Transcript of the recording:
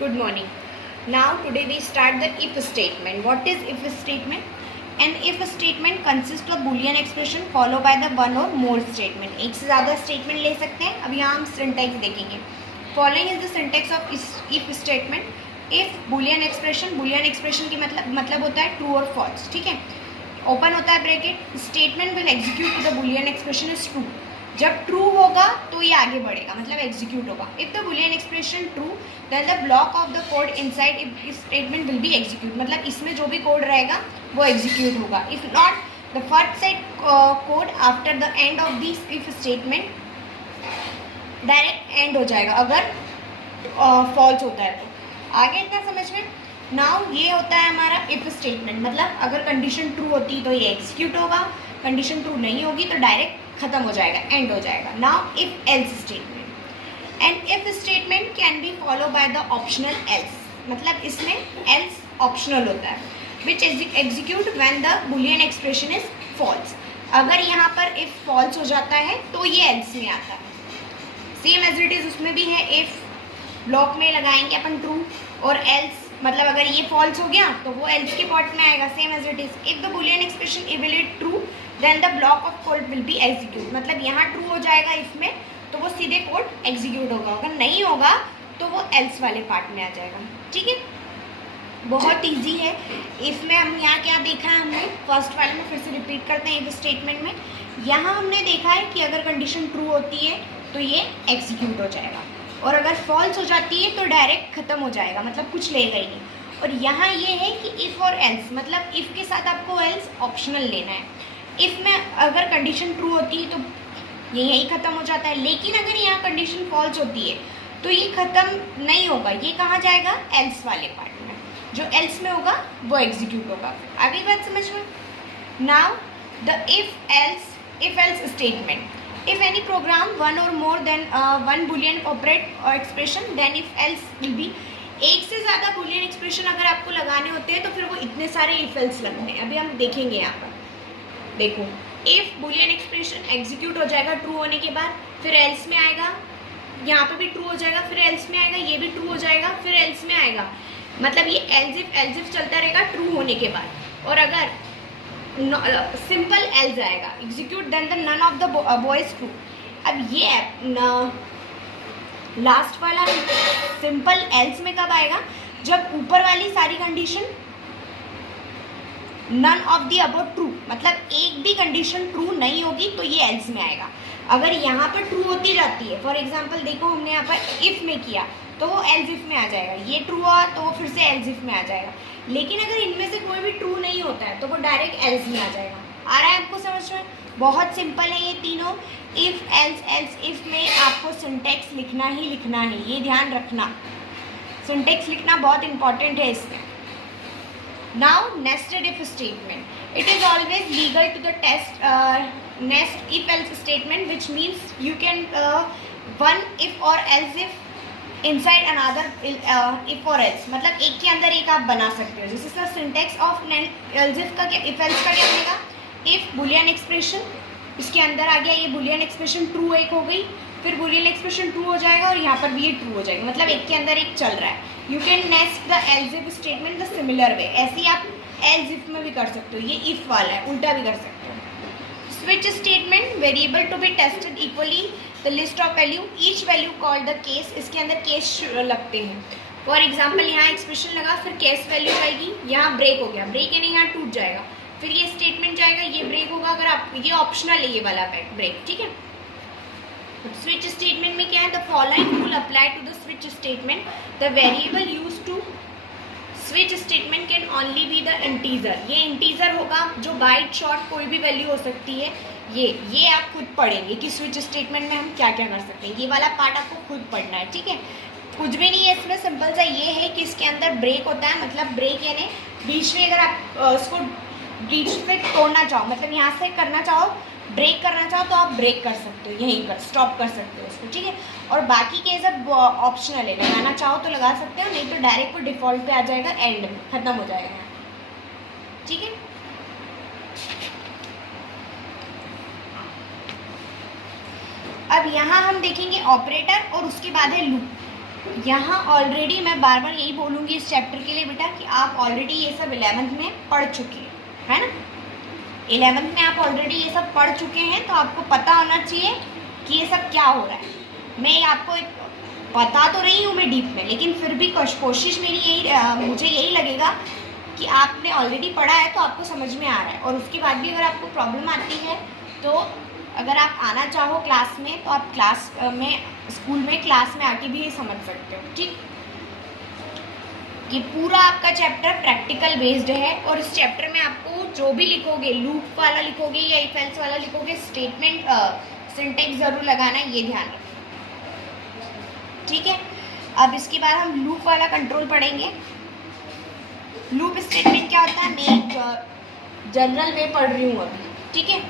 Good morning. Now today we start the if statement. What is if statement? An if statement consists of boolean expression followed by the one or more statement. एक से ज़्यादा statement ले सकते हैं. अब यहाँ हम syntax देखेंगे. Following is the syntax of if statement. If boolean expression की मतलब होता है true और false. ठीक है. Open होता है bracket. Statement will execute to the boolean expression is true. जब ट्रू होगा तो ये आगे बढ़ेगा, मतलब एग्जीक्यूट होगा. If the Boolean expression true then the block of the code inside if statement will be execute, मतलब इसमें जो भी कोड रहेगा वो एग्जीक्यूट होगा. If not the first side code after the end of this if statement direct end हो जाएगा अगर फॉल्स होता है तो. आगे इतना समझ में. नाउ ये होता है हमारा इफ स्टेटमेंट, मतलब अगर कंडीशन ट्रू होती तो ये एग्जीक्यूट होगा, कंडीशन ट्रू नहीं होगी तो डायरेक्ट खत्म हो जाएगा, एंड हो जाएगा. Now if else statement. And if statement can be follow by the optional else, मतलब इसमें एल्स ऑप्शनल होता है, which execute when the Boolean expression is false. अगर यहाँ पर इफ फॉल्स हो जाता है तो ये एल्स में आता है. सेम एज इट इज उसमें भी है. इफ ब्लॉक में लगाएंगे अपन ट्रू और एल्स, मतलब अगर ये फॉल्स हो गया तो वो एल्स के पार्ट में आएगा. Same as it is. If the Boolean expression evaluate true then the block of code will be execute, मतलब यहाँ ट्रू हो जाएगा इसमें तो वो सीधे कोड एग्जीक्यूट होगा. अगर नहीं होगा तो वो एल्स वाले पार्ट में आ जाएगा. ठीक है, बहुत इजी है. इसमें हम यहाँ क्या देखा है हमने फर्स्ट वाले में, फिर से रिपीट करते हैं. इफ स्टेटमेंट में यहाँ हमने देखा है कि अगर कंडीशन ट्रू होती है तो ये एग्जीक्यूट हो जाएगा, और अगर फॉल्स हो जाती है तो डायरेक्ट खत्म हो जाएगा, मतलब कुछ लेगा ही नहीं. और यहाँ ये है कि इफ़ और एल्स, मतलब इफ़ के साथ आपको एल्स ऑप्शनल लेना है. इफ़ में अगर कंडीशन ट्रू होती है तो ये यही ख़त्म हो जाता है, लेकिन अगर यहाँ कंडीशन फॉल्स होती है तो ये ख़त्म नहीं होगा, ये कहाँ जाएगा एल्स वाले पार्ट में. जो एल्स में होगा वो एग्जीक्यूट होगा. आगे बात समझ में. Now the if else statement. If any program one or more than one boolean operate or expression then if else will be. एक से ज़्यादा boolean expression अगर आपको लगाने होते हैं तो फिर वो इतने सारे if else लगते हैं. अभी हम देखेंगे यहाँ पर. देखो, if boolean expression execute हो जाएगा true होने के बाद, फिर else में आएगा, यहाँ पे भी true हो जाएगा, फिर else में आएगा, ये भी true हो जाएगा, फिर else में आएगा, मतलब ये else if चलता रहेगा true होने के बाद. और अगर सिंपल एल्स आएगा execute then the none of the boys true. अब ये लास्ट वाला सिंपल एल्स में कब आएगा, जब ऊपर वाली सारी condition none of the above true, मतलब एक भी कंडीशन ट्रू नहीं होगी तो ये एल्स में आएगा. अगर यहाँ पर ट्रू होती जाती है, फॉर एग्जांपल देखो हमने यहाँ पर इफ़ में किया तो वो एल्स इफ में आ जाएगा, ये ट्रू हुआ तो वो फिर से एल्स इफ में आ जाएगा. लेकिन अगर इनमें से कोई भी ट्रू नहीं होता है तो वो डायरेक्ट एल्स में आ जाएगा. आ रहा है आपको समझ में. बहुत सिंपल है ये तीनों. इफ़ एल्स इफ में आपको सिंटेक्स लिखना ही लिखना है, ये ध्यान रखना. सिंटेक्स लिखना बहुत इंपॉर्टेंट है इसमें. Now nested if statement. It is always legal to the test nest if else statement which means you can one if और else if inside another if और एल्स, मतलब एक के अंदर एक आप बना सकते हो. जैसे sir syntax of else if का क्या, इफ एल्स का क्या बनेगा. इफ बुलियन एक्सप्रेशन इसके अंदर आ गया, ये बुलियन एक्सप्रेशन ट्रू एक हो गई, फिर बुलियन एक्सप्रेशन ट्रू हो जाएगा और यहाँ पर भी ये ट्रू हो जाएगा, मतलब एक के अंदर एक चल रहा है. You can nest the L's if statement the similar way. ऐसे ही आप एल्स इफ में भी कर सकते हो, ये इफ वाला है, उल्टा भी कर सकते हो. Switch statement. Variable to be tested equally the list of value, each value called the case. इसके अंदर केस लगते हैं. फॉर एग्जाम्पल यहाँ एक्सप्रेशन लगा, फिर केस वैल्यू आएगी, यहाँ ब्रेक हो गया, ब्रेक यानी यहाँ टूट जाएगा, फिर ये स्टेटमेंट जाएगा, ये ब्रेक होगा. अगर आप ये ऑप्शनल है ये वाला ब्रेक, ठीक है. स्विच स्टेटमेंट में क्या है, the following rule apply to the switch statement. The variable use to switch statement can only be the integer. ये इंटीजर होगा, जो बाइट शॉर्ट कोई भी वैल्यू हो सकती है. ये आप खुद पढ़ेंगे कि स्विच स्टेटमेंट में हम क्या क्या कर सकते हैं. ये वाला पार्ट आपको खुद पढ़ना है, ठीक है. कुछ भी नहीं है इसमें, सिंपल सा ये है कि इसके अंदर ब्रेक होता है, मतलब ब्रेक यानी बीच में अगर आप उसको बीच से तोड़ना चाहो, मतलब यहाँ से करना चाहो, ब्रेक करना चाहो तो आप ब्रेक कर सकते हो, यहीं कर स्टॉप कर सकते हो उसको, ठीक है. और बाकी के सब ऑप्शनल है, लगाना चाहो तो लगा सकते हो, नहीं तो डायरेक्ट को डिफ़ॉल्ट पे आ जाएगा, एंड में ख़त्म हो जाएगा यहाँ, ठीक है. अब यहाँ हम देखेंगे ऑपरेटर और उसके बाद है लूप. यहाँ ऑलरेडी मैं बार बार यही बोलूँगी इस चैप्टर के लिए बेटा कि आप ऑलरेडी ये सब 11th में पढ़ चुके हैं, है ना। 11th में आप ऑलरेडी ये सब पढ़ चुके हैं, तो आपको पता होना चाहिए कि ये सब क्या हो रहा है। मैं आपको एक बता तो रही हूँ मैं डीप में, लेकिन फिर भी कोशिश मेरी यही मुझे यही लगेगा कि आपने ऑलरेडी पढ़ा है तो आपको समझ में आ रहा है। और उसके बाद भी अगर आपको प्रॉब्लम आती है तो अगर आप आना चाहो क्लास में तो आप क्लास में स्कूल में क्लास में आके भी ये समझ सकते हो, ठीक। ये पूरा आपका चैप्टर प्रैक्टिकल बेस्ड है और इस चैप्टर में आपको जो भी लिखोगे, लूप वाला लिखोगे या इफ एल्स वाला लिखोगे, स्टेटमेंट सिंटेक्स जरूर लगाना, ये ध्यान रखना, ठीक है। अब इसके बाद हम लूप वाला कंट्रोल पढ़ेंगे। लूप स्टेटमेंट क्या होता है, मैं जनरल वे पढ़ रही हूँ अभी, ठीक है।